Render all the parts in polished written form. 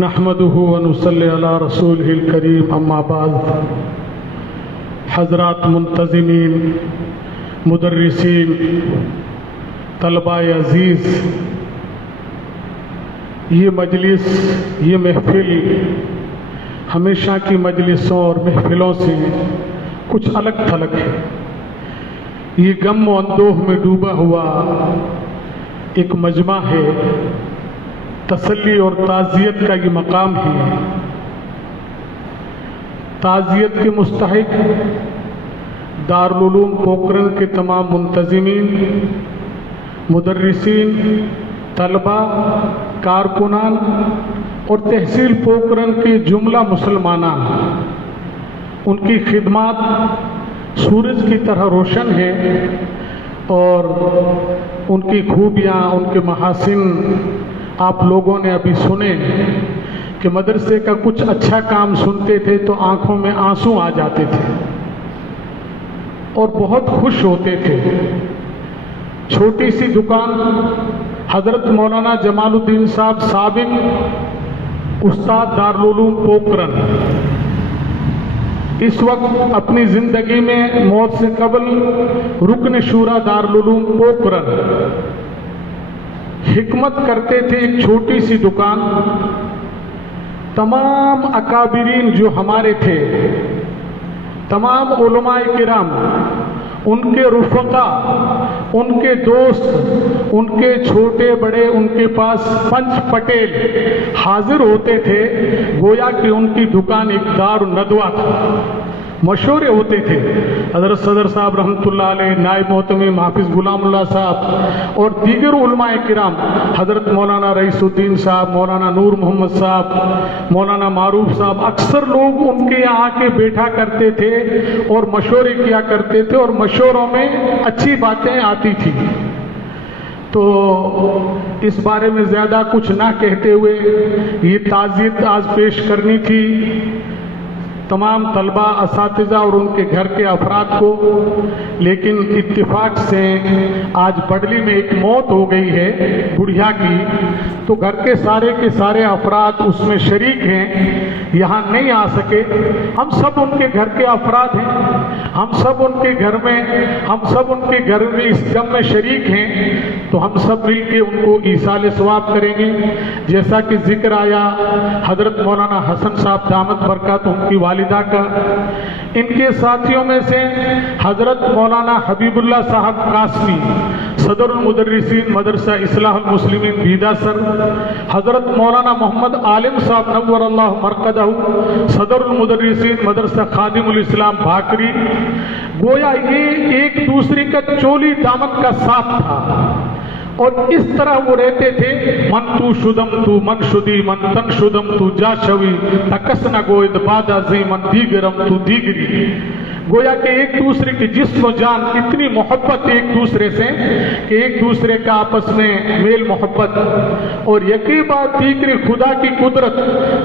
نحمده ونصلی علی رسولہ الکریم اما بعد. حضرات منتظمین، مدرسین، طلباء عزیز، یہ مجلس، یہ محفل ہمیشہ کی مجلسوں اور محفلوں سے کچھ الگ تھلگ ہے. یہ غم و اندوہ میں ڈوبا ہوا ایک مجمع ہے. تسلی اور تعزیت کا یہ مقام ہے. تعزیت کے مستحق دارالعلوم پوکرن کے تمام منتظمین، مدرسین، طلباء، کارکنان اور تحصیل پوکرن کے جملہ مسلمانان. ان کی خدمات سورج کی طرح روشن ہے اور ان کی خوبیاں، ان کے محاسن آپ لوگوں نے ابھی سنے کہ مدرسے کا کچھ اچھا کام سنتے تھے تو آنکھوں میں آنسو آ جاتے تھے اور بہت خوش ہوتے تھے. چھوٹی سی دکان حضرت مولانا جمال الدین صاحب سابق استاد دارالعلوم پوکرن اس وقت اپنی زندگی میں موت سے قبل رکن شورا دارالعلوم پوکرن حکمت کرتے تھے. ایک چھوٹی سی دکان. تمام اکابرین جو ہمارے تھے، تمام علماء کرام، ان کے رفقا، ان کے دوست، ان کے چھوٹے بڑے ان کے پاس پنچ پٹیل حاضر ہوتے تھے گویا کہ ان کی دکان ایک دار الندوہ تھا. مشورے ہوتے تھے. حضرت صدر صاحب رحمۃ اللہ علیہ، نائب محتمم حافظ غلام اللہ صاحب اور دیگر علماء کرام، حضرت مولانا رئیس الدین صاحب، مولانا نور محمد صاحب، مولانا معروف صاحب، اکثر لوگ ان کے یہاں آ کے بیٹھا کرتے تھے اور مشورے کیا کرتے تھے اور مشوروں میں اچھی باتیں آتی تھی. تو اس بارے میں زیادہ کچھ نہ کہتے ہوئے یہ تعزیت آج پیش کرنی تھی تمام طلباء، اساتذہ اور ان کے گھر کے افراد کو. لیکن اتفاق سے آج بڑلی میں ایک موت ہو گئی ہے بڑھیا کی، تو گھر کے سارے افراد اس میں شریک ہیں، یہاں نہیں آ سکے. ہم سب ان کے گھر کے افراد ہیں، ہم سب ان کے گھر میں اس غم میں شریک ہیں. تو ہم سب مل کے ان کو ایصال ثواب کریں گے. جیسا کہ ذکر آیا حضرت مولانا حسن صاحب دامت برکاتہم کی والدہ کا، ان کے ساتھیوں میں سے حضرت مولانا حبیب اللہ صاحب قاسمی، صدر المدرسین مدرسہ اصلاح المسلمین بیدا سر، حضرت مولانا محمد عالم صاحب نور اللہ مرقدہ، صدر المدرسین مدرسہ خادم الاسلام بھاکری. گویا یہ ایک دوسرے کا چولی دامن کا ساتھ تھا اور اس طرح وہ رہتے تھے. من تو شدم تو من شدی، من تن شدم تو جا شوی، تکس نہ گوید بادا زی من دیگرم تو دیگری. گویا کہ ایک دوسرے کی جسم و جان اتنی محبت ایک دوسرے سے کہ ایک دوسرے کا آپس میں میل محبت. اور یقین بات دیگر خدا کی قدرت،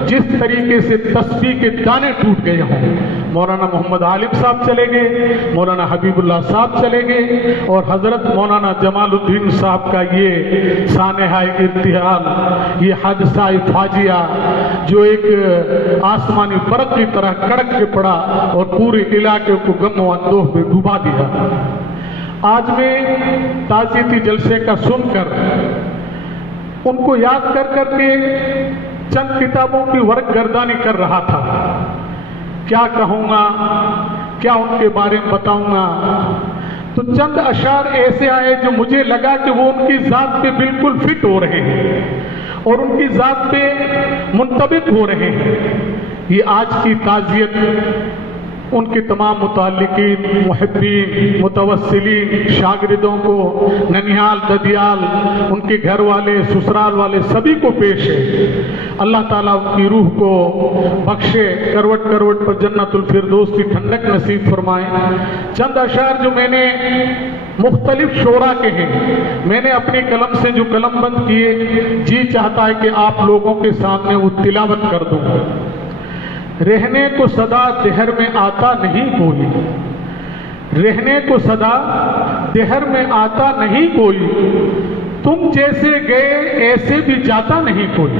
جس طریقے سے تسبیح کے دانے ٹوٹ گئے ہوں. مولانا محمد عالم صاحب چلے گئے، مولانا حبیب اللہ صاحب چلے گئے اور حضرت مولانا جمال الدین صاحب کا یہ سانحہ ارتحال، یہ حادثہ فاجعہ جو ایک آسمانی برق کی طرح کڑک کے پڑا اور پورے علاقے کو غم و اندوہ میں ڈوبا دیا. آج میں تعزیتی جلسے کا سن کر ان کو یاد کر کے چند کتابوں کی ورق گردانی کر رہا تھا. کیا کہوں گا، کیا ان کے بارے میں بتاؤں گا. تو چند اشعار ایسے آئے جو مجھے لگا کہ وہ ان کی ذات پہ بالکل فٹ ہو رہے ہیں اور ان کی ذات پہ منطبق ہو رہے ہیں. یہ آج کی تعزیت ان کے تمام متعلقین، محبین، متوسلین، شاگردوں کو، ننیال، ددیال، ان کے گھر والے، سسرال والے سبھی کو پیش ہے. اللہ تعالیٰ ان کی روح کو بخشے، کروٹ کروٹ پر جنت الفردوس کی ٹھنڈک نصیب فرمائے. چند اشعار جو میں نے مختلف شعراء کے ہیں، میں نے اپنی قلم سے جو قلم بند کیے، جی چاہتا ہے کہ آپ لوگوں کے سامنے وہ تلاوت کر دوں. رہنے کو صدا دہر میں آتا نہیں کوئی، رہنے کو صدا دہر میں آتا نہیں کوئی، تم جیسے گئے ایسے بھی جاتا نہیں کوئی.